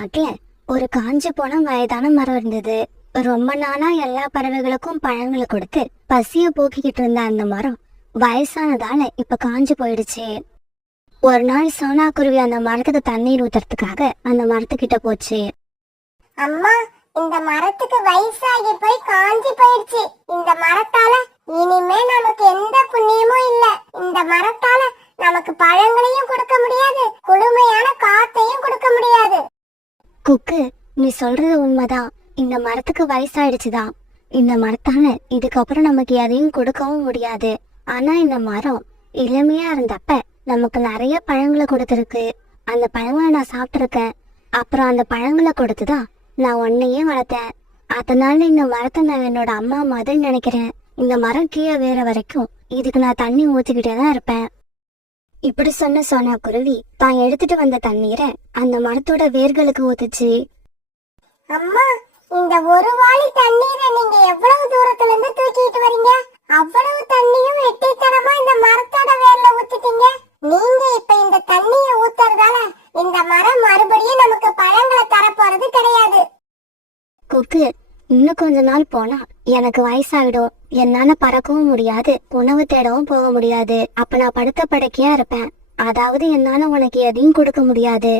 காட்டுல ஒரு காஞ்சு போன வயதான மரம் இருந்தது. ரொம்ப நாளா எல்லா பறவைகளுக்கும் பழங்களை கொடுத்து பசிய போக்கிக்கிட்டு இருந்த அந்த மரம் வயசானதால இப்ப காஞ்சு போயிடுச்சு. ஒரு நாள் சோனா குருவி அந்த மரத்துக்கு தண்ணீர் ஊத்துறதுக்காக அந்த மரத்துக்கிட்ட போச்சு. அம்மா, இந்த மரத்துக்கு வயசாகி போய் காஞ்சி போயிடுச்சு. இந்த மரத்தால இனிமே நமக்கு எந்த புண்ணியமும் இல்ல. இந்த மரத்தால நமக்கு பழங்களையும் கொடுக்க முடியாது, குளுமையான காத்தையும் கொடுக்க முடியாது. குக்கு, நீ சொல்றது உண்மைதான். இந்த மரத்துக்கு வயசாயிடுச்சுதான். இந்த மரத்தால இதுக்கப்புறம் நமக்கு எதையும் கொடுக்கவும் முடியாது. ஆனா இந்த மரம் இளமையா இருந்தப்ப நமக்கு நிறைய பழங்களை கொடுத்துருக்கு. அந்த பழங்களை நான் சாப்பிட்டிருக்கேன். அப்புறம் அந்த பழங்களை கொடுத்துதான் நான் உன்னையே வளர்த்தேன். அதனால இந்த மரத்தை நான் என்னோட அம்மா மாதிரி நினைக்கிறேன். இந்த மரம் கீழே வேற வரைக்கும் இதுக்கு நான் தண்ணி ஊத்திக்கிட்டே தான் இருப்பேன். இப்படி சொன்ன சோனா குருவி தான் எடுத்துட்டு வந்த தண்ணீரை அந்த மரத்தோட வேர்களுக்கு ஊத்துச்சு. அம்மா, இந்த ஒரு வாளி தண்ணீரை நீங்க எவ்வளவு தூரத்துல இருந்து தூக்கிட்டு வரீங்க? அவ்வளவு தண்ணியும் வெட்டித்தனமா இந்த மரத்தோட வேர்ல ஊத்திட்டீங்க. நீங்க இப்ப இந்த தண்ணிய ஊத்துறதால இந்த மரம் மறுபடியும் நமக்கு பழங்களை தரப்போறது கிடையாது. குக்கு, இன்னும் கொஞ்ச நாள் போனா எனக்கு வயசாகிடும். என்னால பறக்கவும் முடியாது, உணவு தேடவும் போக முடியாது. அப்ப நான் படுத்த படுக்கையா இருப்பேன். அதாவது என்னால உனக்கு எதையும் கொடுக்க முடியாது.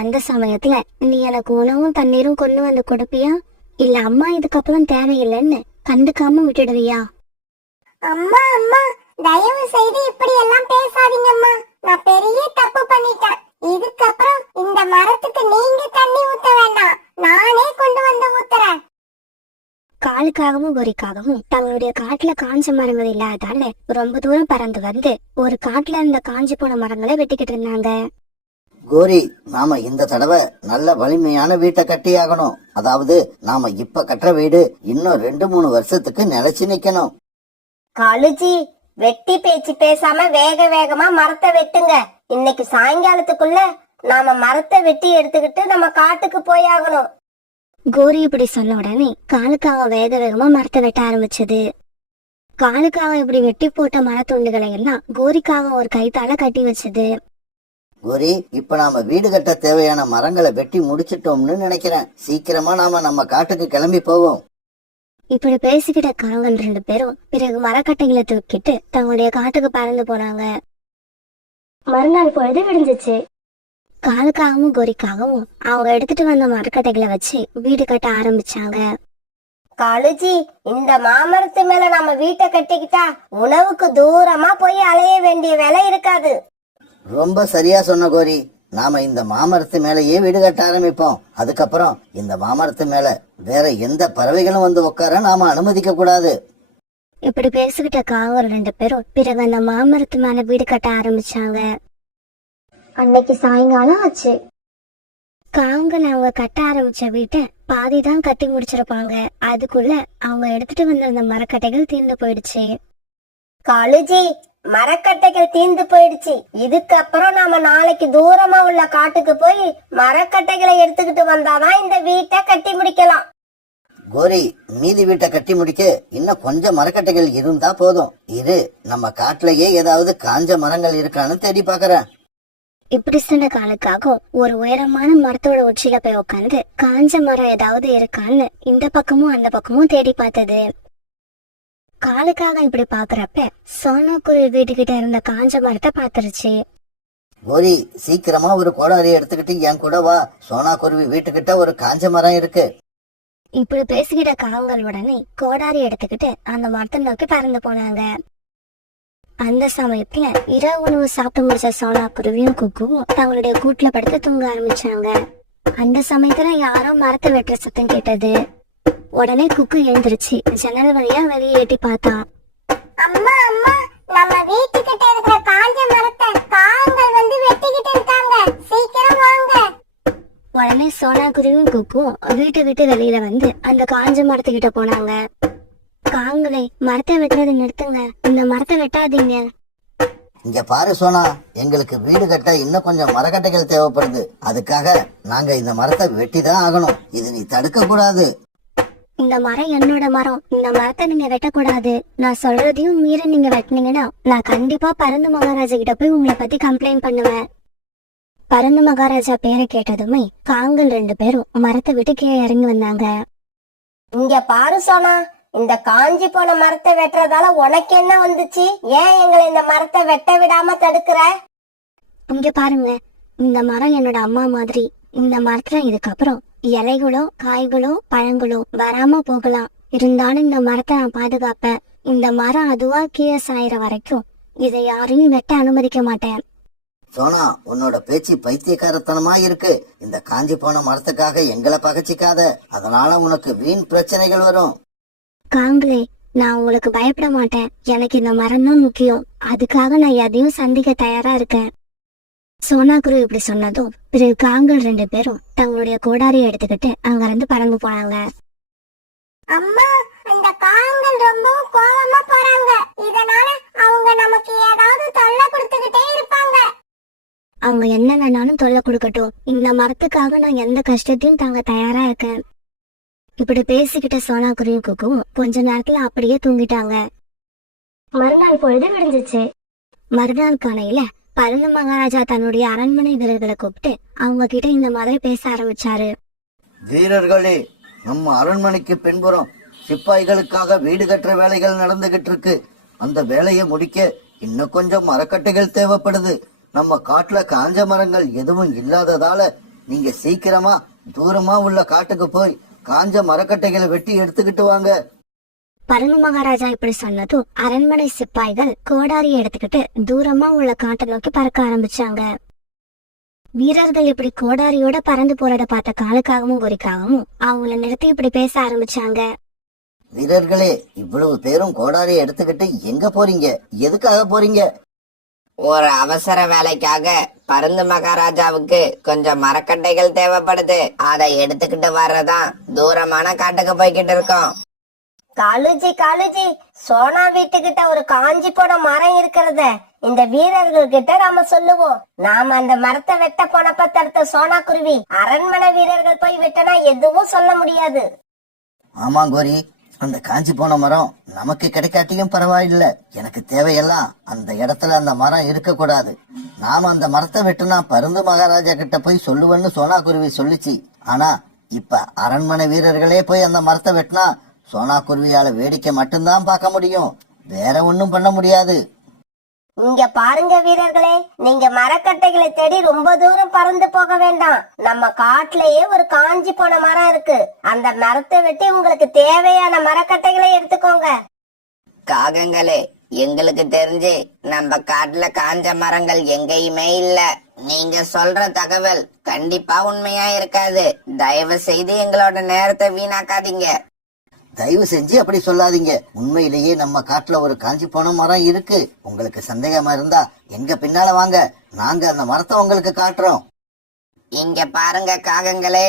அந்த சமயத்துல நீ எனக்கு உணவும் தண்ணீரும் கொண்டு வந்து கொடுப்பியா? இல்ல அம்மா இதுக்கப்புறம் தேவையில்லைன்னு கண்டுக்காம விட்டுடுவியா? அம்மா அம்மா, தயவு செய்து இப்படி எல்லாம் பேசாதீங்கம்மா. நான் பெரிய தப்பு பண்ணிட்டேன். இதுக்கப்புறம் இந்த மரத்துக்கு நீங்க தண்ணி ஊத்த வேண்டாம், நானே கொண்டு வந்து ஊத்துறேன். காலுக்காகவும் கோரிக்காகவும் தங்களுடைய காட்டுல காஞ்ச மரங்கள் இல்லாதால ரொம்ப தூரம் பறந்து வந்து ஒரு காட்டுல இருந்த காஞ்சி போன மரங்களை வெட்டிக்கிட்டு இருந்தாங்க. கோரி, நாம இந்த தடவை நல்ல வலிமையான வீட்டை கட்டியாகணும். அதாவது நாம இப்ப கட்டுற வீடு இன்னும் 2-3 வருஷத்துக்கு நிலைச்சு நிக்கணும். காலுஜி, வெட்டி பேச்சு பேசாம வேக வேகமா மரத்தை வெட்டுங்க. இன்னைக்கு சாயங்காலத்துக்குள்ள நாம மரத்தை வெட்டி எடுத்துக்கிட்டு நம்ம காட்டுக்கு போயாகணும். கோரி இப்படி சொன்ன உடனே காலுக்காக வேக வேகமா மரத்தை வெட்ட ஆரம்பிச்சது. காலுக்காக இப்படி வெட்டி போட்ட மரத்துண்டுகளை எல்லாம் கோரிக்காக ஒரு கைத்தால கட்டி வச்சது. கோரி, இப்ப நாம வீடு கட்ட தேவையான மரங்களை வெட்டி முடிச்சிட்டோம்னு நினைக்கிறேன். சீக்கிரமா நாம நம்ம காட்டுக்கு கிளம்பி போவோம். இப்படி பேசிக்கிட்ட காங்கள் 2 பேரும் பிறகு மரக்கட்டைகளை தூக்கிட்டு தங்களுடைய காட்டுக்கு பறந்து போனாங்க. மறுநாள் பொழுது விடிஞ்சிச்சு. காலுக்காகவும் கோரிக்காகவும் அவங்க எடுத்துட்டு வந்த மரக்கட்டைகளை வச்சு வீடு கட்ட ஆரம்பிச்சாங்க. காலுஜி, இந்த மாமரத்து மேல நம்ம வீட்டை கட்டிக்கிட்டா உணவுக்கு தூரமா போய் அலைய வேண்டிய வேலை இருக்காது. ரொம்ப சரியா சொன்ன கோரி. நாம இந்த மாமரத்து மேலேயே வீடு கட்ட ஆரம்பிப்போம். அதுக்கப்புறம் இந்த மாமரத்து மேல வேற எந்த பறவைகளும் வந்து உட்கார நாம அனுமதிக்க கூடாது. இப்படி பேசிக்கிட்ட காவல் 2 பேரும் பிறகு அந்த மாமரத்து மேல வீடு கட்ட ஆரம்பிச்சாங்க. அன்னைக்கு சாயங்காலம் ஆச்சு. காவங்கள் அவங்க கட்ட ஆரம்பிச்ச வீட்டை பாதிதான் கட்டி முடிச்சிருப்பாங்க. அதுக்குள்ள அவங்க எடுத்துட்டு வந்திருந்த மரக்கட்டைகள் தீர்ந்து போயிடுச்சு. காலுஜி, மரக்கட்டைகள் தீர்ந்து போயிடுச்சு. இதுக்கப்புறம் நாம நாளைக்கு தூரமா உள்ள காட்டுக்கு போய் மரக்கட்டைகளை எடுத்துக்கிட்டு வந்தாதான் இந்த வீட்டை கட்டி முடிக்கலாம். கோரி, மீதி வீட்டை கட்டி முடிக்க இன்னும் கொஞ்சம் மரக்கட்டைகள் இருந்தா போதும். இரு, நம்ம காட்டுலயே ஏதாவது காஞ்ச மரங்கள் இருக்கான்னு தேடி பாக்குறேன். இப்படி சொன்ன காலுக்காக ஒரு உயரமான மரத்தோட உச்சியில போய் உட்காந்து காஞ்ச மரம் ஏதாவது இருக்கான்னு இந்த பக்கமும் அந்த பக்கமும் தேடி பார்த்தது. காலுக்காக இப்படி பாக்குறப்ப சோனா குருவி வீட்டுக்கிட்ட இருந்த காஞ்ச மரத்தை பாத்துருச்சு. கோரி, சீக்கிரமா ஒரு கோடாரி எடுத்துக்கிட்டு என் கூட வா. சோனா குருவி வீட்டுக்கிட்ட ஒரு காஞ்ச மரம் இருக்கு. இப்படி பேசிக்கிட்ட காவங்கள் உடனே கோடாரி எடுத்துக்கிட்டு அந்த மரத்தை நோக்கி பறந்து போனாங்க. அந்த சமயத்துல இரவு உணவு சாப்பிட்டு முடிச்ச சோனா குருவியும் குக்குவும் தங்களுடைய கூட்டுல படுத்து தூங்க ஆரம்பிச்சாங்க. அந்த சமயத்துல யாரோ மரத்தை வெட்டுற சத்தம் கேட்டது. உடனே குக்கு எழுந்திருச்சு ஜன்னல் வழியா வெளியே எட்டி பார்த்தா. அம்மா அம்மா, நம்ம வீட்டுக்கிட்ட இருக்கிற காஞ்ச மரத்தை காங்கள் வந்து வெட்டிக்கிட்டு இருக்காங்க, சீக்கிரம் வாங்க. உடனே சோனா குருவியும் குக்கும் வீட்டை விட்டு வெளியில வந்து அந்த காஞ்ச மரத்துக்கிட்ட போனாங்க. காங்களே, மரத்தை வெட்டுறதை நிறுத்துங்க, இந்த மரத்தை வெட்டாதீங்க. இங்க பாரு சோனா, எங்களுக்கு வீடு கட்ட இன்னும் கொஞ்சம் மரக்கட்டைகள் தேவைப்படுது. அதுக்காக நாங்க இந்த மரத்தை வெட்டிதான் ஆகணும். இது நீ தடுக்க கூடாது. இந்த மரம் என்னோட மரம். இந்த மரத்தை நீங்க வெட்டக்கூடாது. நான் சொல்றதையும் மீறி நீங்க வெட்டினீங்கன்னா நான் கண்டிப்பா பருந்து மகாராஜா கிட்ட போய் உங்களை பத்தி கம்ப்ளைண்ட் பண்ணுவேன். பரந்த மகாராஜா பேரை கேட்டதுமே காங்கள் 2 பேரும் மரத்தை விட்டு கீழே இறங்கி வந்தாங்க. இங்க பாரு சோனா, இந்த காஞ்சி போன மரத்தை வெட்டுறதால உனக்கு என்ன வந்துச்சு? ஏன் எங்களை இந்த மரத்தை வெட்ட விடாம தடுக்கிற? இங்க பாருங்க, இந்த மரம் என்னோட அம்மா மாதிரி. இந்த மரத்துல இதுக்கப்புறம் இலைகளோ காய்களோ பழங்களோ வராம போகலாம். இருந்தாலும் இந்த மரத்தை நான் பாதுகாப்பேன். இந்த மரம் அதுவா கீழே சாயிற வரைக்கும் இதை யாரையும் வெட்ட அனுமதிக்க மாட்டேன். சோனா, உன்னோட பேச்சு பைத்தியக்காரத்தனமா இருக்கு. இந்த காஞ்சி போன மரத்துக்காக எங்களை பகச்சிக்காத, அதனால உனக்கு வீண் பிரச்சனைகள் வரும். காங்களே, நான் உங்களுக்கு பயப்பட மாட்டேன். எனக்கு இந்த மரம் தான் முக்கியம். அதுக்காக நான் எதையும் சந்திக்க தயாரா இருக்கேன். சோனா குரு இப்படி சொன்னதும் பிறகு காங்கள் 2 பேரும் தங்களுடைய கோடாரியை எடுத்துக்கிட்டு அங்க இருந்து பறந்து போனாங்க. அம்மா, அந்த காங்கள் ரொம்பவும் கோவமா போறாங்க. இதனால அவங்க நமக்கு ஏதாவது தொல்லை கொடுத்துக்கிட்டே இருப்பாங்க. அவங்க என்ன வேணாலும் தொல்லை கொடுக்கட்டும். இந்த மரத்துக்காக நான் எந்த கஷ்டத்தையும் தாங்க தயாரா இருக்கேன். இப்படி பேசிக்கிட்ட சோனா குருவியும் குக்குவும் கொஞ்ச நேரத்துல அப்படியே தூங்கிட்டாங்க. மறுநாள் பொழுது விடிஞ்சிச்சு. மறுநாள் காலையில பரந்த மகாராஜா தன்னுடைய அரண்மனை வீரர்களை கூப்பிட்டு அவங்க கிட்ட இந்த மாதிரி பேச ஆரம்பிச்சாரு. வீரர்களே, நம்ம அரண்மனைக்கு பின்புறம் சிப்பாய்களுக்காக வீடு கட்டுற வேலைகள் நடந்துகிட்டு இருக்கு. அந்த வேலையை முடிக்க இன்னும் கொஞ்சம் மரக்கட்டைகள் தேவைப்படுது. நம்ம காட்டுல காஞ்ச மரங்கள் எதுவும் இல்லாததால நீங்க சீக்கிரமா தூரமா உள்ள காட்டுக்கு போய் காஞ்ச மரக்கட்டைகளை வெட்டி எடுத்துக்கிட்டு வாங்க. பரந்த மகாராஜா இப்படி சொன்னதும் அரண்மனை சிப்பாய்கள் கோடாரியை எடுத்துக்கிட்டு தூரமா உள்ள காட்டை நோக்கி பறக்க ஆரம்பிச்சாங்க. வீரர்கள் இப்படி கோடாரியோட பறந்து போறத பார்த்த காலுக்காகவும் குறிக்காகவும் அவங்கள நிறுத்தி இப்படி பேச ஆரம்பிச்சாங்க. வீரர்களே, இவ்வளவு பேரும் கோடாரியை எடுத்துக்கிட்டு எங்க போறீங்க? எதுக்காக போறீங்க? ஒரு அவசர வேலைக்காக பருந்து மகாராஜாவுக்கு கொஞ்சம் மரக்கட்டைகள் தேவைப்படுது. அதை எடுத்துக்கிட்டு வர்றதான் தூரமான காட்டுக்கு போய்கிட்டு இருக்கோம். காலுஜி, சோனா வீட்டுக்கிட்ட ஒரு காஞ்சி போன மரம் இருக்கிறத இந்த வீரர்கள் கிட்ட நாம சொல்லுவோம். நாம அந்த மரத்தை வெட்ட போனப்ப தடுத்த சோனா குருவி அரண்மனை வீரர்கள் போய் வெட்டனா எதுவும் சொல்ல முடியாது. ஆமா கோரி, அந்த காஞ்சி போன மரம் நமக்கு கிடைக்காட்டியும் பரவாயில்ல. எனக்கு தேவையெல்லாம் அந்த இடத்துல அந்த மரம் இருக்க கூடாது. நாம அந்த மரத்தை வெட்டுனா பருந்து மகாராஜா கிட்ட போய் சொல்லுவேன்னு சோனா குருவி சொல்லிச்சு. ஆனா இப்ப அரண்மனை வீரர்களே போய் அந்த மரத்தை வெட்டினா சோனா குருவியால வேடிக்கை மட்டும்தான் பார்க்க முடியும். வேற ஒண்ணும் பண்ண முடியாது. இங்க பாருங்க வீரர்களே, நீங்க மரக்கட்டைகளை தேடி ரொம்ப தூரம் பறந்து போக வேண்டாம். நம்ம காட்டுலயே ஒரு காஞ்சி போன மரம் இருக்கு. அந்த மரத்தை வெட்டி உங்களுக்கு தேவையான மரக்கட்டைகளை எடுத்துக்கோங்க. காகங்களே, எங்களுக்கு தெரிஞ்சு நம்ம காட்டுல காஞ்ச மரங்கள் எங்கேயுமே இல்ல. நீங்க சொல்ற தகவல் கண்டிப்பா உண்மையா இருக்காது. தயவு செய்து எங்களோட நேரத்தை வீணாக்காதீங்க. தயவு செஞ்சு அப்படி சொல்லாதீங்க. உண்மையிலேயே நம்ம காட்டுல ஒரு காஞ்சி போன மரம் இருக்கு. உங்களுக்கு சந்தேகமா இருந்தா எங்க பின்னால வாங்க, நாங்க அந்த மரத்தை உங்களுக்கு காட்டுறோம். இங்க பாருங்க காகங்களே,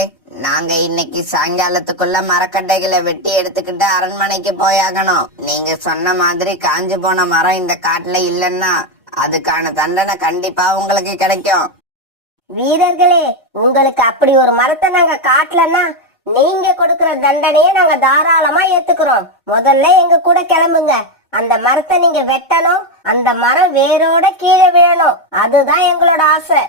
நாங்க இன்னைக்கு சாயங்காலத்துக்குள்ள மரக்கட்டைகளை வெட்டி எடுத்துக்கிட்டு அரண்மனைக்கு போயாகணும். நீங்க சொன்ன மாதிரி காஞ்சு போன மரம் இந்த காட்டுல இல்லன்னா அதுக்கான தண்டனை கண்டிப்பா உங்களுக்கு கிடைக்கும். வீரர்களே, உங்களுக்கு அப்படி ஒரு மரத்தை நாங்க காட்டலன்னா நீங்க கொடுக்கிற தண்டனையை நாங்க தாராளமா ஏத்துக்கிறோம். முதல்ல எங்க கூட கிளம்புங்க. அந்த மரத்தை நீங்க வெட்டணும். அந்த மரம் வேரோட கீழே விழணும். அதுதான் எங்களோட ஆசை.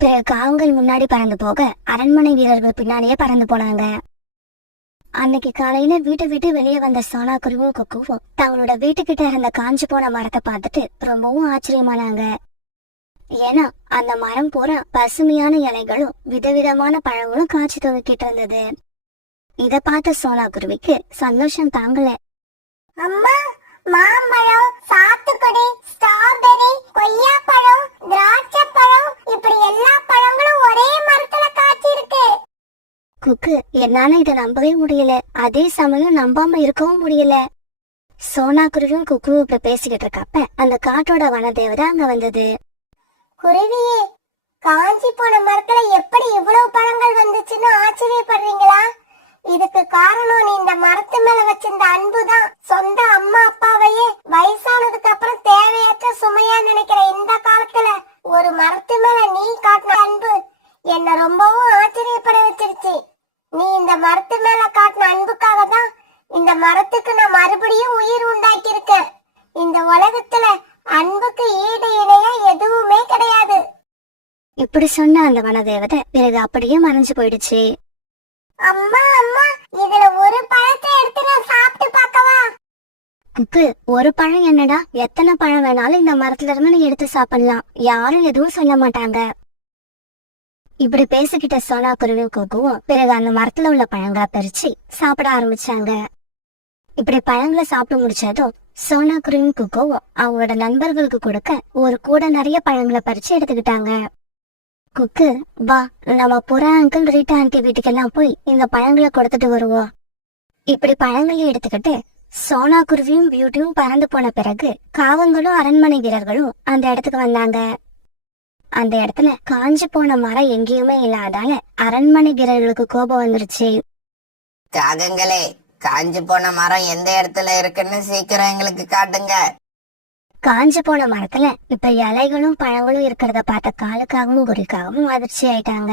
பிறகு காங்கள் முன்னாடி பறந்து போக அரண்மனை வீரர்கள் பின்னாடியே பறந்து போனாங்க. அன்னைக்கு காலையில வீட்டை விட்டு வெளியே வந்த சோனா குருவும் குக்குவும் தங்களோட வீட்டுக்கிட்ட இருந்த காஞ்சு போன மரத்தை பார்த்துட்டு ரொம்பவும் ஆச்சரியமானாங்க. ஏன்னா அந்த மரம் பூரா பசுமையான இலைகளும் விதவிதமான பழங்களும் காய்ச்சி துவக்கிட்டு இருந்தது. இத பார்த்த சோனா குருவிக்கு சந்தோஷம் தாங்கல. அம்மா, மாம்பழம், சாத்துக்குடி, ஸ்ட்ராபெரி, கொய்யாப்பழம், திராட்சை பழம், இப்படி எல்லா பழங்களும் ஒரே மரத்துல காய்ச்சி இருக்கு. குக்கு, என்னால இதை நம்பவே முடியல. அதே சமயம் நம்பாம இருக்கவும் முடியல. சோனா குருவியும் குக்குவும் இப்ப பேசிக்கிட்டு இருக்கப்ப அந்த காட்டோட வனதேவதை அங்க வந்தது. குருவியே, காஞ்சி போன மரத்துல எப்படி இவ்வளவு பழங்கள் வந்துச்சுன்னு ஆச்சரியப்படுறீங்களா? இதுக்கு காரணம் நீ இந்த மரத்து மேல வச்சிருந்த அன்புதான். சொந்த அம்மா அப்பாவையே வயசானதுக்கு அப்புறம் தேவையற்ற சுமையா நினைக்கிற இந்த காலத்துல ஒரு மரத்து மேல நீ காட்டின அன்பு என்ன ரொம்பவும் ஆச்சரியப்பட வச்சிருச்சு. நீ இந்த மரத்து மேல காட்டின அன்புக்காக தான் இந்த மரத்துக்கு நான் மறுபடியும் உயிர் உண்டாக்கி இருக்கேன். இந்த உலகத்துல அன்புக்கு ஈடு இணையா எதுவுமே கிடையாது. இப்படி சொன்ன அந்த வனதேவதை பிறகு அப்படியே மறைஞ்சு போயிடுச்சு. அம்மா அம்மா இதுல ஒரு பழத்தை எடுத்து நான் சாப்பிட்டு பார்க்கவா? குக்கு, ஒரு பழம் என்னடா, எத்தனை பழம் வேணாலும் இந்த மரத்துல இருந்து நீ எடுத்து சாப்பிடலாம், யாரும் எதுவும் சொல்ல மாட்டாங்க. இப்படி பேசிக்கிட்ட சோனா குருவியும் குக்குவும் பிறகு அந்த மரத்துல உள்ள பழங்களை பறிச்சு சாப்பிட ஆரம்பிச்சாங்க. இப்படி பழங்களை சாப்பிட்டு முடிச்சதும் சோனா குருவியும் குக்குவும் அவங்களோட நண்பர்களுக்கு கொடுக்க ஒரு கூட நிறைய பழங்களை பறிச்சு எடுத்துக்கிட்டாங்க. குக்கு, வா நம்ம புறா அங்கிள் ரீட்டா ஆண்டி வீட்டுக்கெல்லாம் போய் இந்த பழங்களை கொடுத்துட்டு வருவோம். இப்படி பழங்களை எடுத்துக்கிட்டு சோனா குருவியும் பியூட்டியும் பறந்து போன பிறகு காவங்களும் அரண்மனை வீரர்களும் அந்த இடத்துக்கு வந்தாங்க. அந்த இடத்துல காஞ்சு போன மரம் எங்கேயுமே இல்லாதால அரண்மனை வீரர்களுக்கு கோபம் வந்துருச்சு. காகங்களே, காஞ்சு போன மரம் எந்த இடத்துல இருக்குன்னு சீக்கிரம் எங்களுக்கு காட்டுங்க. காஞ்சு போன மரத்துல இப்ப இலைகளும் பழங்களும் இருக்கிறத பார்த்த காலுக்காகவும் குறிக்காகவும் அதிர்ச்சி ஆயிட்டாங்க.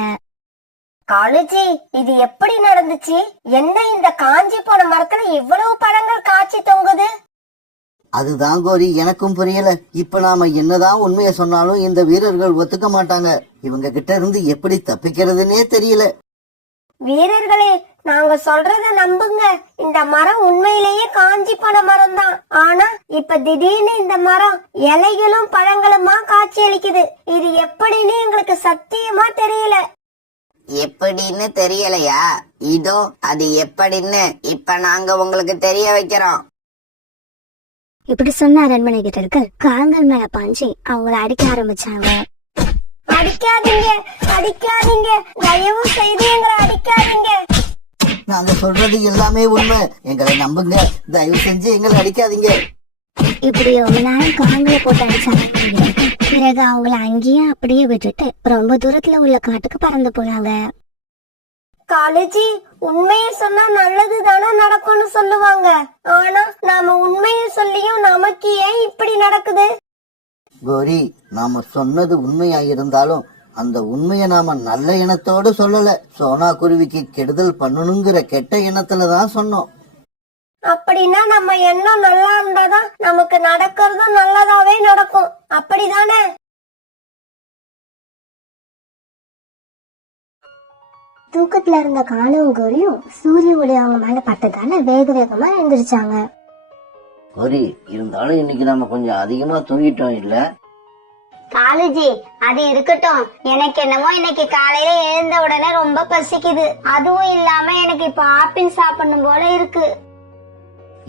காலுஜி, இது எப்படி நடந்துச்சு? என்ன இந்த காஞ்சி போன மரத்துல இவ்வளவு பழங்கள் காய்ச்சி தொங்குது? அதுதான் கோரி, எனக்கும் புரியல. இப்ப நாம என்னதான் உண்மையை சொன்னாலும் இந்த வீரர்கள் ஒத்துக்க மாட்டாங்க. இவங்க கிட்ட இருந்து எப்படி தப்பிக்கிறதுனே தெரியல. வீரர்களே, நாங்க சொல்றத நம்புங்க. இந்த மரம் உண்மையிலேயே காஞ்சி போன மரம் தான். ஆனா இப்ப திடீர்னு இந்த மரம் இலைகளும் பழங்களுமா காட்சி அளிக்குது. இது எப்படின்னு எங்களுக்கு சத்தியமா தெரியல. எப்படின்னு தெரியலையா? இதோ அது எப்படின்னு இப்ப நாங்க உங்களுக்கு தெரிய வைக்கிறோம். இப்படி சொன்ன அரண்மனை வீரர்கள் காங்கள் மேல பாஞ்சி அவங்கள அடிக்க ஆரம்பிச்சாங்க. அடிக்காதீங்க, அடிக்காதீங்க, தயவு செய்து எங்களை அடிக்காதீங்க. நாங்க சொல்றது எல்லாமே உண்மை, எங்களை நம்புங்க. தயவு செஞ்சு எங்களை அடிக்காதீங்க. இப்படி ஒரு நாள் காங்களை போட்டு அடிச்சாங்க. பிறகு அவங்கள அங்கேயே அப்படியே விட்டுட்டு ரொம்ப தூரத்துல உள்ள காட்டுக்கு பறந்து போனாங்க. காலேஜி, உண்மையை சொன்னா நல்லது தானே நடக்கும்னு சொல்லுவாங்க. ஆனா நாம உண்மையை சொல்லியும் நமக்கு ஏன் இப்படி நடக்குது? கோரி, நாம சொன்னது உண்மையா இருந்தாலும் அந்த உண்மையை நாம நல்ல எண்ணத்தோடு சொல்லல. சோனா குருவிக்கு கெடுதல் பண்ணணுங்கிற கெட்ட எண்ணத்துலதான் சொன்னோம். அப்படின்னா நம்ம எண்ணம் நல்லா இருந்தாதான் நமக்கு நடக்கிறதும் நல்லதாவே நடக்கும். அப்படிதானே? தூக்கத்துல இருந்த காலும் கோரியும் சூரிய ஒளி அவங்க மேல பட்டதால வேக வேகமா எழுந்திருச்சாங்க. கோரி, இருந்தாலும் இன்னைக்கு நாம கொஞ்சம் அதிகமா தூங்கிட்டோம் இல்ல? காலேஜி, அது இருக்கட்டும். எனக்கு என்னமோ இன்னைக்கு காலையில எழுந்த உடனே ரொம்ப பசிக்குது. அதுவும் இல்லாம எனக்கு இப்ப ஆப்பிள் சாப்பிடணும் போல இருக்கு.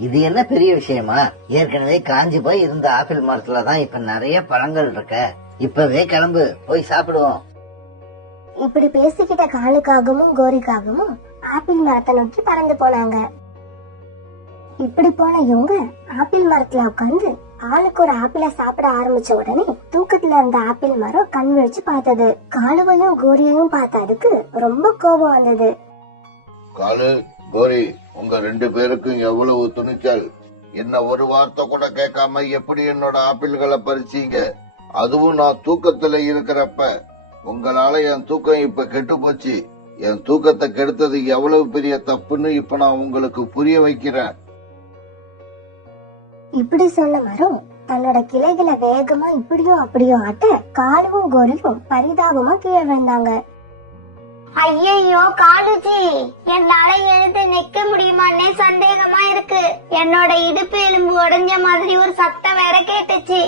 இது என்ன பெரிய விஷயமா? ஏற்கனவே காஞ்சி போய் இருந்த ஆப்பிள் மரத்துலதான் இப்ப நிறைய பழங்கள் இருக்க. இப்பவே கிளம்பு, போய் சாப்பிடுவோம். இப்படி பேசிக்கிட்ட காலுக்காகவும் கோரிக்காகவும் ஆப்பிள் மரத்தை நோக்கி பறந்து போனாங்க. இப்படி போன இவங்க ஆப்பிள் மரத்துல உட்காந்து ஆளுக்கு ஒரு ஆப்பிள சாப்பிட ஆரம்பிச்ச உடனே தூக்கத்துல இருந்த ஆப்பிள் மரம் கண் விழிச்சு பார்த்தது. காலுவையும் கோரியையும் பார்த்ததுக்கு ரொம்ப கோபம் வந்தது. காலு, கோரி, உங்க 2 பேருக்கும் எவ்வளவு துணிச்சல்! என்ன ஒரு வார்த்தை கூட கேட்காம எப்படி என்னோட ஆப்பிள்களை பறிச்சீங்க? அதுவும் நான் தூக்கத்துல இருக்கிறப்ப. உங்களால என் தூக்கம் இப்ப கெட்டு போச்சு. என் தூக்கத்தை கெடுத்தது எவ்வளவு பெரிய தப்புன்னு இப்ப நான் உங்களுக்கு புரிய வைக்கிறேன். இப்படி சொன்ன மரம் தன்னோட கிளைகளை வேகமா இப்படியும் அப்படியும் ஆட்ட காலுவும் கோரியும் பரிதாபமா கீழே விழுந்தாங்க. ஐயோ காலுஜி, என்னால எழுந்து நிக்க முடியுமான்னே சந்தேகமா இருக்கு. என்னோட இடுப்பு எலும்பு உடைஞ்ச மாதிரி ஒரு சத்தம் வேற கேட்டுச்சு.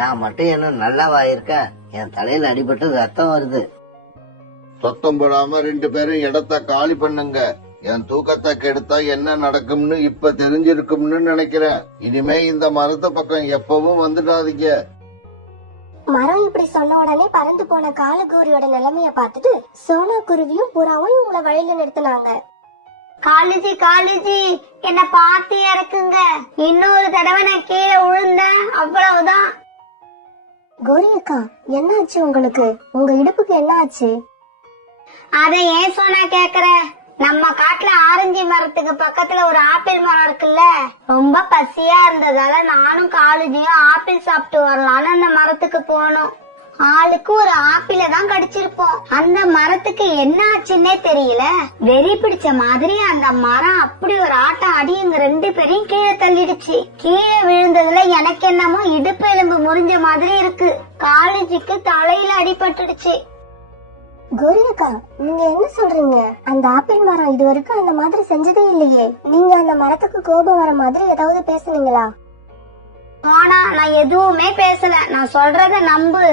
நான் மட்டும் என்ன நல்லாவா இருக்கேன்? என் தலையில அடிபட்டு ரத்தம் வருது. சத்தம் போடாம 2 பேரும் இடத்த காலி பண்ணுங்க. என் தூக்கத்தை கெடுத்தா என்ன நடக்கும்னு இப்ப தெரிஞ்சிருக்கும்னு நினைக்கிறேன். இனிமே இந்த மரத்து பக்கம் எப்பவும் வந்துடாதீங்க. மரம் இப்படி சொன்ன உடனே பறந்து போன காலு கோரியோட நிலைமைய பார்த்துட்டு சோனா குருவியும் புறாவும் இவங்கள வழியில நிறுத்தினாங்க. காலுஜி காலுஜி, என்ன பார்த்து இறக்குங்க. இன்னொரு தடவை நான் கீழே விழுந்தேன், அவ்வளவுதான். கோரி அக்கா, என்னாச்சு உங்களுக்கு? உங்க இடுப்புக்கு என்ன ஆச்சு? அத ஏன் சொன்னா கேக்குற? நம்ம காட்டுல ஆரஞ்சு மரத்துக்கு பக்கத்துல ஒரு ஆப்பிள் மரம் இருக்குல்ல, ரொம்ப பசியா இருந்ததால நானும் காலுஜியும் ஆப்பிள் சாப்பிட்டு வரலான்னு அந்த மரத்துக்கு போனோம். ஆளுக்கு ஒரு ஆப்பிள தான் கடிச்சிருப்போம். அந்த மரத்துக்கு என்ன ஆச்சுன்னே தெரியல. வெறி பிடிச்ச மாதிரி அந்த மரம் அப்படி ஒரு ஆட்டம் ஆடி எங்க 2 பேரையும் கீழே தள்ளிடுச்சு. கீழே விழுந்ததுல எனக்கு என்னமோ இடுப்பு எலும்பு முறிஞ்ச மாதிரி இருக்கு. காலேஜுக்கு தலையில அடிபட்டுடுச்சு. கோரியக்கா, நீங்க என்ன சொல்றீங்க? அந்த ஆப்பிள் மரம் இது வரைக்கும் அந்த மாதிரி செஞ்சதே இல்லையே. நீங்க அந்த மரத்துக்கு கோபம் வர மாதிரி ஏதாவது பேசுனீங்களா? ஆனா நான் எதுவுமே பேசல. நான் சொல்றத நம்பு.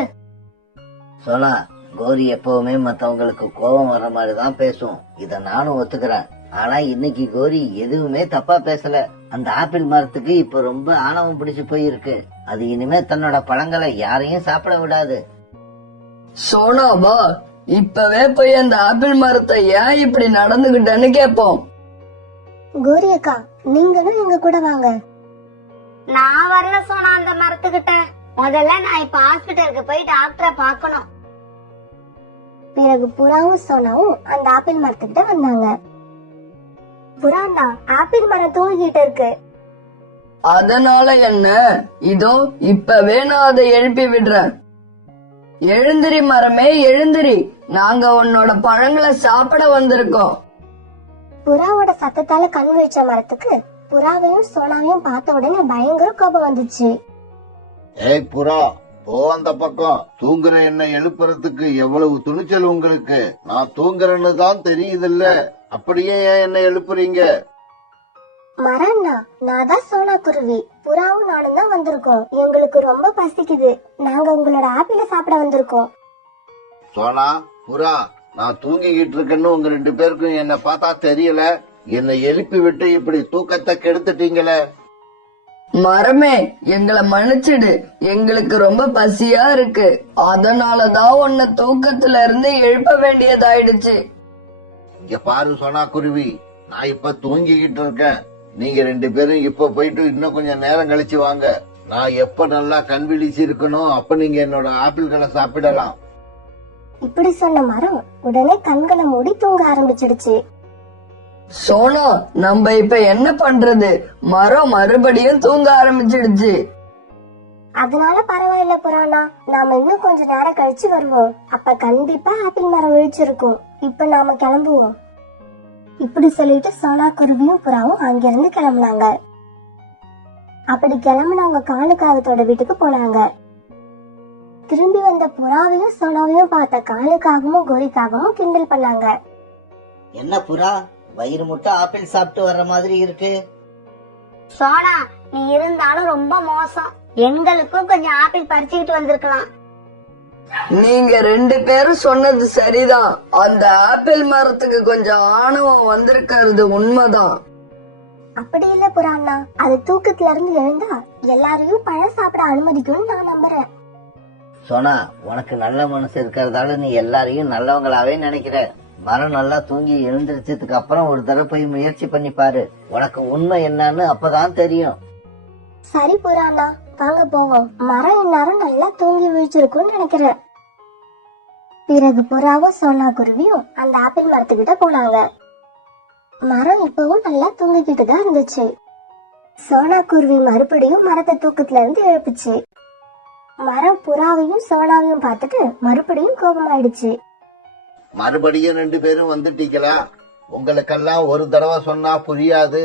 சோனா, கோரி எப்பவுமே மத்தவங்களுக்கு கோபம் வர்ற மாதிரி தான் பேசும். இத நானும் ஒத்துக்கிறேன். ஆனா இன்னைக்கு கோரி எதுவுமே தப்பா பேசல. அந்த ஆப்பிள் மரத்துக்கு இப்ப ரொம்ப ஆணவம் பிடிச்சு போயிருக்கு. அது இனிமே தன்னோட பழங்களை யாரையும் சாப்பிட விடாது. சோனாவா, இப்பவே போய் அந்த ஆப்பிள் மரத்தை ஏன் இப்படி நடந்துகிட்டேன்னு கேப்போம். கோரியக்கா, நீங்களும் எங்க கூட வாங்க. நான் வரல சோனா அந்த மரத்துக்கிட்ட. முதல்ல நான் இப்ப ஹாஸ்பிட்டலுக்கு போய் டாக்டரை பார்க்கணும். பிறகு புறாவும் சோனாவும் அந்த ஆப்பிள் மரத்துக்கிட்ட வந்தாங்க. புறாண்ணா, ஆப்பிள் மரம் தூங்கிட்டு இருக்கு. அதனால என்ன? இதோ இப்பவே நான் அதை எழுப்பி விடுறேன். எழுந்திரி மரமே, எழுந்திரி. நாங்க உன்னோட பழங்களை சாப்பிட வந்திருக்கோம். புறாவோட சத்தத்தால கண் விழிச்ச மரத்துக்கு புறாவையும் சோனாவையும் பார்த்த உடனே பயங்கர கோபம் வந்துச்சு. ஏய் புறா, போ அந்த பக்கம். தூங்குற என்ன எழுப்புறதுக்கு எவ்வளவு துணிச்சல் உங்களுக்கு? நான் தூங்குறேன்னு தான் தெரியுதுல்ல, அப்படியே ஏன் என்ன எழுப்புறீங்க? மரண்ணா, நான் தான் சோனா குருவி. புறாவும் நானும் தான் வந்திருக்கோம். எங்களுக்கு ரொம்ப பசிக்குது. நாங்க உங்களோட ஆப்பிள சாப்பிட வந்திருக்கோம். சோனா, புறா, நான் தூங்கிக்கிட்டு இருக்கேன்னு உங்க 2 பேருக்கும் என்ன பார்த்தா தெரியல. என்னை எழுப்பி விட்டு இப்படி தூக்கத்தை கெடுத்துட்டீங்களே. மரமே, எங்களை மன்னிச்சிடு. எங்களுக்கு ரொம்ப பசியா இருக்கு. அதனாலதான் உன்னை தூக்கத்துல இருந்து எழுப்ப வேண்டியதாயிடுச்சு. இங்க பாரு சோனா குருவி, நான் இப்ப தூங்கிக்கிட்டு இருக்கேன். நீங்க 2 பேரும் இப்ப போயிட்டு இன்னும் கொஞ்சம் நேரம் கழிச்சு வாங்க. நான் எப்ப நல்லா கண் விழிச்சு இருக்கணும் அப்ப நீங்க என்னோட ஆப்பிள்களை சாப்பிடலாம். இப்படி சொன்ன மரம் உடனே கண்களை மூடி தூங்க ஆரம்பிச்சிடுச்சு. சோனா, நம்ம இப்ப என்ன பண்றது? மரம் மறுபடியும் தூங்க ஆரம்பிச்சிடுச்சு. அதனால பரவாயில்ல புறானா, நாம இன்னும் கொஞ்ச நேரம் கழிச்சு வருவோம். அப்ப கண்டிப்பா ஆப்பிள் மரம் விழிச்சிருக்கும். இப்ப நாம கிளம்புவோம். இப்படி சொல்லிட்டு சோனா குருவியும் புறாவும் அங்கிருந்து கிளம்புனாங்க. அப்படி கிளம்புனவங்க காலுக்காகத்தோட வீட்டுக்கு போனாங்க. திரும்பி வந்த புறாவையும் சோனாவையும் பார்த்த காலுக்காகவும் கோரிக்காகவும் கிண்டல் பண்ணாங்க. என்ன புறா, வயிறு முட்டை ஆப்பிள் சாப்பிட்டு வர்ற மாதிரி இருக்கு. சோனா, நீ இருந்தாலும் ரொம்ப மோசம். எங்களுக்கும் கொஞ்சம் ஆப்பிள் பறிச்சுக்கிட்டு வந்திருக்கலாம். நீங்க 2 பேரும் சொன்னது சரிதான். அந்த ஆப்பிள் மரத்துக்கு கொஞ்சம் ஆணவம் வந்திருக்கிறது உண்மைதான். அப்படி இல்ல புறாண்ணா, அது தூக்கத்துல இருந்து எழுந்தா எல்லாரையும் பழம் சாப்பிட அனுமதிக்கும்னு நான் நம்புறேன். சோனா, உனக்கு நல்ல மனசு இருக்கிறதால நீ எல்லாரையும் நல்லவங்களாவே நினைக்கிற. மரம் நல்லா தூங்கி எழுந்திருச்சதுக்கு அப்புறம் ஒரு தடவை போய் முயற்சி பண்ணி பாரு. உனக்கு உண்மை என்னன்னு அப்பதான் தெரியும். சரி புறாண்ணா, வாங்க போவோம். மரம் இந்நேரம் நல்லா தூங்கி விழிச்சிருக்கும்னு நினைக்கிறேன். பிறகு புறாவும் சோனா குருவியும் அந்த ஆப்பிள் மரத்துக்கிட்ட போனாங்க. மரம் இப்பவும் நல்லா தூங்கிக்கிட்டு தான் இருந்துச்சு. சோனா குருவி மறுபடியும் மரத்தை தூக்கத்துல இருந்து எழுப்புச்சு. மரம் புறாவையும் சோனாவையும் பார்த்துட்டு மறுபடியும் கோபமாயிடுச்சு. மறுபடியும் 2 பேரும் வந்துட்டீங்களா? உங்களுக்கெல்லாம் ஒரு தடவை சொன்னா புரியாது.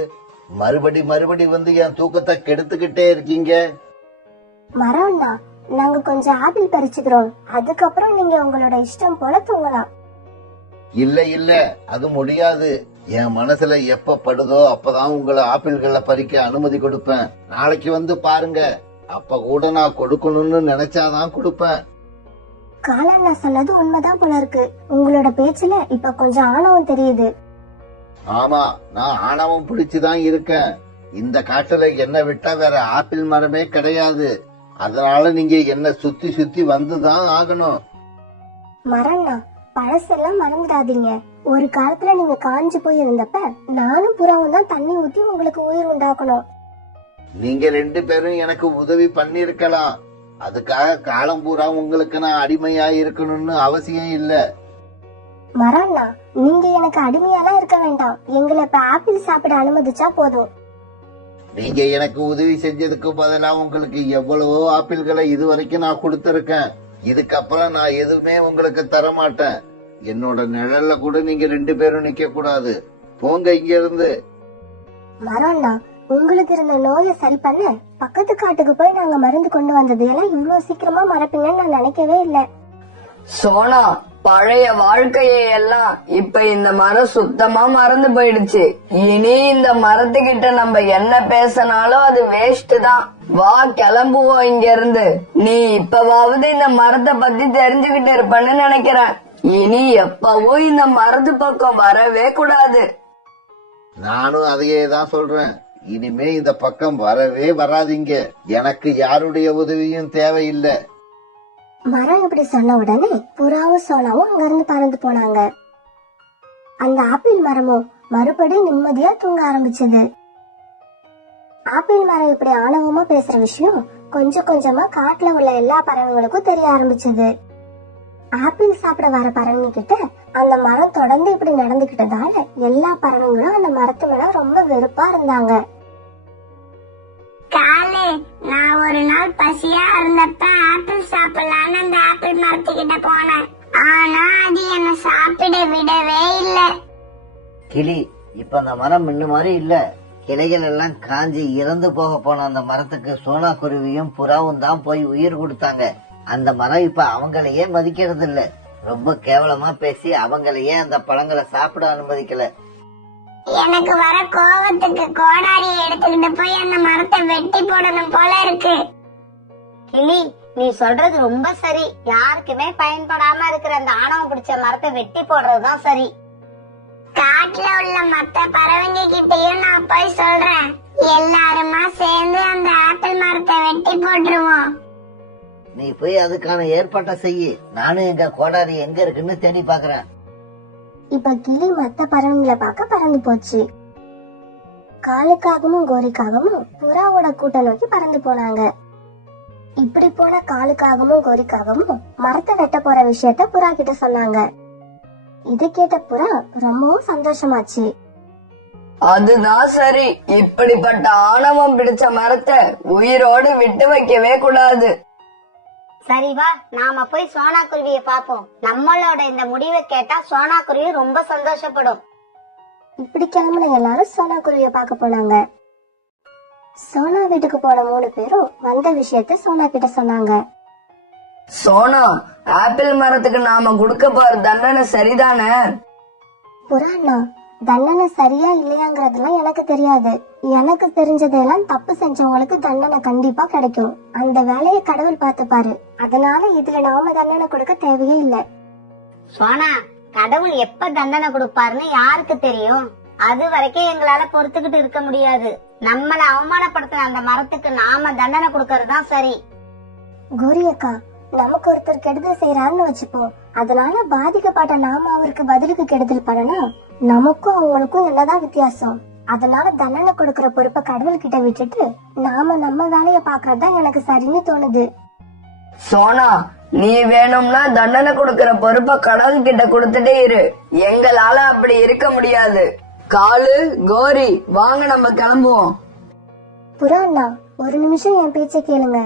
மறுபடி வந்து என் தூக்கத்தை கெடுத்துக்கிட்டே இருக்கீங்க. மரம்னா, நாங்க கொஞ்சம் ஆப்பிள் பறிச்சுக்கிறோம். அதுக்கப்புறம் நீங்க உங்களோட இஷ்டம் போல தூங்கலாம். இல்ல, அது முடியாது. என் மனசுல எப்ப படுதோ அப்பதான் உங்களை ஆப்பிள்களை பறிக்க அனுமதி கொடுப்பேன். நாளைக்கு வந்து பாருங்க, அப்ப கூட நான் கொடுக்கணும்னு நினைச்சாதான் கொடுப்பேன். காலண்ணா சொன்னது உண்மைதான் போல இருக்கு. உங்களோட பேச்சுல இப்ப கொஞ்சம் ஆணவம் தெரியுது. ஆமா, நான் ஆணவம் பிடிச்சுதான் இருக்கேன். இந்த காட்டுல என்ன விட்டா வேற ஆப்பிள் மரமே கிடையாது. அதனால நீங்க என்ன சுத்தி வந்துதான் ஆகணும். மரண்ணா, பழசெல்லாம் மறந்துடாதீங்க. ஒரு காலத்துல நீங்க காஞ்சு போய் இருந்தப்ப நானும் புறாவும் தான் தண்ணி ஊத்தி உங்களுக்கு உயிர் உண்டாக்கணும். நீங்க 2 பேரும் எனக்கு உதவி பண்ணிருக்கலாம். அதுக்காக காலம் பூரா உங்களுக்கு நான் அடிமையா இருக்கணும்னு அவசியம் இல்ல. மரண்ணா, நீங்க எனக்கு அடிமையாலாம் இருக்க வேண்டாம். எங்களை இப்ப ஆப்பிள் சாப்பிட அனுமதிச்சா போதும். நீங்க எனக்கு உதவி செஞ்சதுக்கு பதிலா உங்களுக்கு எவ்வளவோ ஆப்பிள்களை இதுவரைக்கும் நான் கொடுத்திருக்கேன். இதுக்கப்புறம் நான் எதுவுமே உங்களுக்கு தர மாட்டேன். என்னோட நிழல்ல கூட நீங்க 2 பேரும் நிக்க கூடாது. போங்க இங்க இருந்து. மரம்னா உங்களுக்கு இருந்த நோயை சரி பண்ண பக்கத்து காட்டுக்கு போய் நாங்க மருந்து கொண்டு வந்தது எல்லாம் இவ்வளவு சீக்கிரமா மறப்பீங்கன்னு நான் நினைக்கவே இல்லை. சோனா, பழைய வாழ்க்கையை எல்லாம் இப்ப இந்த மரம் சுத்தமா மறந்து போயிடுச்சு. இனி இந்த மரத்துக்கிட்ட நம்ம என்ன பேசினாலும் அது வேஸ்ட் தான். வா கிளம்புவோம் இங்க இருந்து. நீ இப்பவாவது இந்த மரத்தை பத்தி தெரிஞ்சுக்கிட்டு இருப்பன்னு நினைக்கிறேன். இனி எப்பவும் இந்த மரத்து பக்கம் வரவே கூடாது. நானும் அதையே தான் சொல்றேன். இனிமே இந்த பக்கம் வரவே வராதீங்க. எனக்கு யாருடைய உதவியும் தேவையில்லை. மரம் இப்படி சொன்ன உடனே புறாவும் சோனாவும் அங்க இருந்து பறந்து போனாங்க. அந்த ஆப்பிள் மரமும் மறுபடியும் நிம்மதியா தூங்க ஆரம்பிச்சது. ஆப்பிள் மரம் இப்படி ஆணவமா பேசுற விஷயம் கொஞ்சம் கொஞ்சமா காட்டுல உள்ள எல்லா பறவைகளுக்கும் தெரிய ஆரம்பிச்சது. ஆப்பிள் சாப்பிட வர பறவைங்க கிட்ட அந்த மரம் தொடர்ந்து இப்படி நடந்துகிட்டதால எல்லா பறவைங்களும் அந்த மரத்து மேல ரொம்ப வெறுப்பா இருந்தாங்க. காலு, நான் ஒரு நாள் பசியா இருந்தப்ப ஆப்பிள் சாப்பிடலான்னு அந்த ஆப்பிள் மரத்துக்கிட்ட போனேன். ஆனா அது என்ன சாப்பிட விடவே இல்ல. கிளி, இப்ப அந்த மரம் முன்ன மாதிரி இல்ல. கிளைகள் எல்லாம் காஞ்சி இறந்து போக போன அந்த மரத்துக்கு சோனா குருவியும் புறாவும் தான் போய் உயிர் கொடுத்தாங்க. அந்த மரம் இப்ப அவங்களையே மதிக்கிறது இல்ல. ரொம்ப கேவலமா பேசி அவங்களையே அந்த பழங்களை சாப்பிட அனுமதிக்கல. எனக்கு வர கோவத்துக்கு கோடாரியை எடுத்துக்கிட்டு போய் அந்த மரத்தை வெட்டி போடணும் போல இருக்கு. கிளி, நீ சொல்றது ரொம்ப சரி. யாருக்குமே பயன்படாம இருக்கிற அந்த ஆணவம் பிடிச்ச மரத்தை வெட்டி போடுறதுதான் சரி. காட்டுல உள்ள மத்த பறவைங்க கிட்டயும் நான் போய் சொல்றேன். எல்லாருமா சேர்ந்து அந்த ஆப்பிள் மரத்தை வெட்டி போட்டுருவோம். நீ போய் அதுக்கான ஏற்பாட்டை செய்யு. நானும் எங்க கோடாரி எங்க இருக்குன்னு தேடி பாக்குறேன். இப்ப கிளி மத்த பறவைங்களை பார்க்க பறந்து போச்சு. காலுக்காகவும் கோரிக்காகவும் புறாவோட கூட்ட நோக்கி பறந்து போனாங்க. இப்படி போன காலுக்காகவும் கோரிக்காகவும் மரத்தை வெட்ட போற விஷயத்த புறா கிட்ட சொன்னாங்க. இதை கேட்ட புறா ரொம்பவும் சந்தோஷமாச்சு. அதுதான் சரி. இப்படிப்பட்ட ஆணவம் பிடிச்ச மரத்தை உயிரோடு விட்டு வைக்கவே கூடாது. சரி வா, நாம போய் சோனா குருவிய பாப்போம். நம்மளோட இந்த முடிவை கேட்டா சோனா குருவி ரொம்ப சந்தோஷப்படும். இப்படி கிளம்புன எல்லாரும் சோனா குருவிய பார்க்க போனாங்க. சோனா வீட்டுக்கு போன 3 பேரும் வந்த விஷயத்த சோனா கிட்ட சொன்னாங்க. சோனா, ஆப்பிள் மரத்துக்கு நாம கொடுக்க போற தண்டனை சரிதானே? புறாண்ணா, தண்டனை சரியா இல்லையாங்கிறதுலாம் எனக்கு தெரியாது. எனக்கு தெரிஞ்சதெல்லாம் தப்பு செஞ்சவங்களுக்கு தண்டனை கண்டிப்பா கிடைக்கும். அந்த வேலையை கடவுள் பார்த்துப்பாரு. அதனால இதுல நாம தண்டனை கொடுக்க தேவையே இல்லை. சோனா, கடவுள் எப்ப தண்டனை கொடுப்பாருன்னு யாருக்கு தெரியும்? அது வரைக்கும் எங்களால பொறுத்துக்கிட்டு இருக்க முடியாது. நம்மள அவமானப்படுத்தின அந்த மரத்துக்கு நாம தண்டனை கொடுக்கறதுதான் சரி. கோரி அக்கா, நமக்கு ஒருத்தர் கெடுதல் செய்யறாருன்னு வச்சுப்போம். அதனால பாதிக்கப்பட்ட நாம அவருக்கு பதிலுக்கு கெடுதல் பண்ணணும். நமக்கும் அவங்களுக்கும் என்னதான் வித்தியாசம்? அதனால தண்டனை கொடுக்கற பொறுப்பை கடவுள் கிட்ட விட்டுட்டு நாம நம்ம வேலைய பாக்குறதுதான் எனக்கு சரின்னு தோணுது. சோனா, நீ வேணும்னா தண்டனை கொடுக்கற பொறுப்பை கடவுள் கிட்ட கொடுத்துட்டே இரு. எங்களால அப்படி இருக்க முடியாது. காலு, கோரி, வாங்க நம்ம கிளம்புவோம். புறா அண்ணா, ஒரு நிமிஷம் என் பேச்ச கேளுங்க.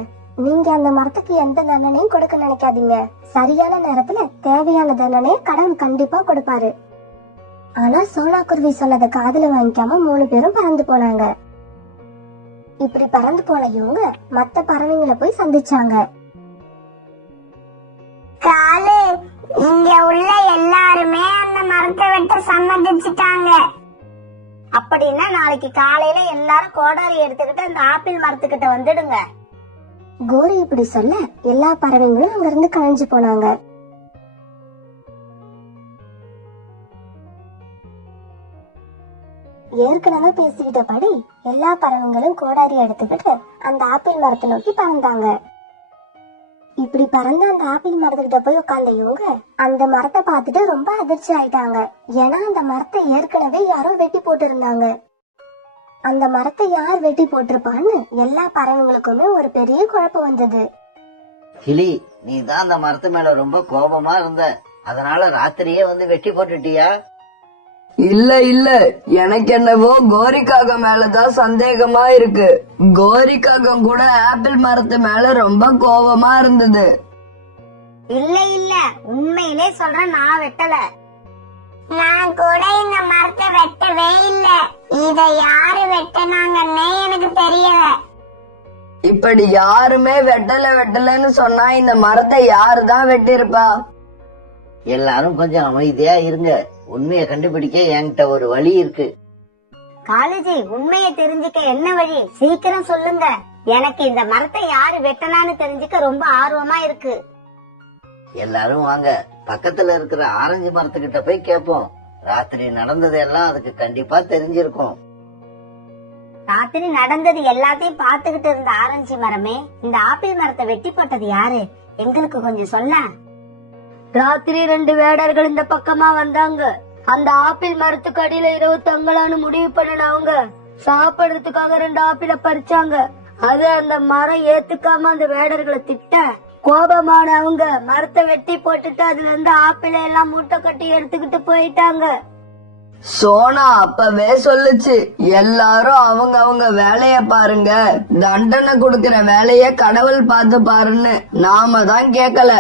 நீங்க அந்த மரத்துக்கு எந்த தண்டனையும் கொடுக்க நினைக்காதீங்க. சரியான நேரத்துல தேவையான தண்டனையை கடவுள் கண்டிப்பா கொடுப்பாரு. ஆனா சோனா குருவி சொன்னதை காதுல வாங்கிக்காம 3 பேரும் பறந்து போனாங்க. இப்படி பறந்து போன இவங்க மத்த பறவைங்களை போய் சந்திச்சாங்க. காலு, இங்க உள்ள எல்லாருமே அந்த மரத்தை வெட்ட சம்மதிச்சுட்டாங்க. அப்படின்னா நாளைக்கு காலையில எல்லாரும் கோடாரி எடுத்துக்கிட்டு அந்த ஆப்பிள் மரத்துக்கிட்ட வந்துடுங்க. கோரி இப்படி சொல்ல எல்லா பறவைங்களும் அங்க இருந்து கலைஞ்சு போனாங்க. ஏற்கனவே பேசிக்கிட்டபடி எல்லா பறவைங்களும் கோடாரி எடுத்துக்கிட்டு அந்த ஆப்பிள் மரத்தை நோக்கி பறந்தாங்க. இப்படி பறந்து அந்த ஆப்பிள் மரத்துக்கிட்ட போய் உட்கார்ந்த இவங்க அந்த மரத்தை பார்த்துட்டு ரொம்ப அதிர்ச்சி ஆயிட்டாங்க. ஏன்னா அந்த மரத்தை ஏற்கனவே யாரோ வெட்டி போட்டு இருந்தாங்க. அந்த மரத்தை யார் வெட்டி போட்டிருப்பான்னு எல்லா பறவைங்களுக்குமே ஒரு பெரிய குழப்பம் வந்தது. கிளி, நீ தான் அந்த மரத்து மேல ரொம்ப கோபமா இருந்த. அதனால ராத்திரியே வந்து வெட்டி போட்டுட்டியா? இல்ல இல்ல, எனக்கு என்னவோ கோரிக்காக மேலதான் சந்தேகமா இருக்கு. கோரிக்காகம் கூட ஆப்பிள் மரத்து மேல ரொம்ப கோபமா இருந்தது. இல்ல இல்ல, உண்மையிலே சொல்றேன், நான் வெட்டல. நான் கூட இந்த மரத்தை வெட்டவே இல்ல. இத யாரு வெட்டினாங்கன்னே எனக்கு தெரியல. இப்படி யாருமே வெட்டலன்னு சொன்னா இந்த மரத்தை யாருதான் வெட்டிருப்பா? எல்லாரும் கொஞ்சம் அமைதியா இருங்க. உண்மையை கண்டுபிடிக்க என்கிட்ட ஒரு வழி இருக்கு. காலேஜி, உண்மையை தெரிஞ்சுக்க என்ன வழி? சீக்கிரம் சொல்லுங்க. எனக்கு இந்த மரத்தை யாரு வெட்டனான்னு தெரிஞ்சுக்க ரொம்ப ஆர்வமா இருக்கு. எல்லாரும் வாங்க, பக்கத்துல இருக்கிற ஆரஞ்சு மரத்துக்கிட்ட போய் கேட்போம். ராத்திரி நடந்தது எல்லாம் அதுக்கு கண்டிப்பா தெரிஞ்சிருக்கும். ராத்திரி நடந்தது எல்லாத்தையும் பாத்துக்கிட்டு இருந்த ஆரஞ்சு மரமே, இந்த ஆப்பிள் மரத்தை வெட்டி போட்டது யாரு? எங்களுக்கு கொஞ்சம் சொல்ல. ராத்திரி 2 வேடர்கள் இந்த பக்கமா வந்தாங்க. அந்த ஆப்பிள் மரத்துக்கு அடியில இரவு தங்கலான்னு முடிவு பண்ணினவங்க சாப்பிடுறதுக்காக 2 ஆப்பிள பறிச்சாங்க. அது அந்த மரம் ஏத்துக்காம அந்த வேடர்களை திட்ட கோபமான அவங்க மரத்தை வெட்டி போட்டுட்டு அதுல இருந்து ஆப்பிள எல்லாம் மூட்டை கட்டி எடுத்துக்கிட்டு போயிட்டாங்க. சோனா அப்பவே சொல்லுச்சு, எல்லாரும் அவங்க வேலைய பாருங்க, தண்டனை கொடுக்கிற வேலைய கடவுள் பார்த்து பாருன்னு. நாம தான் கேக்கல.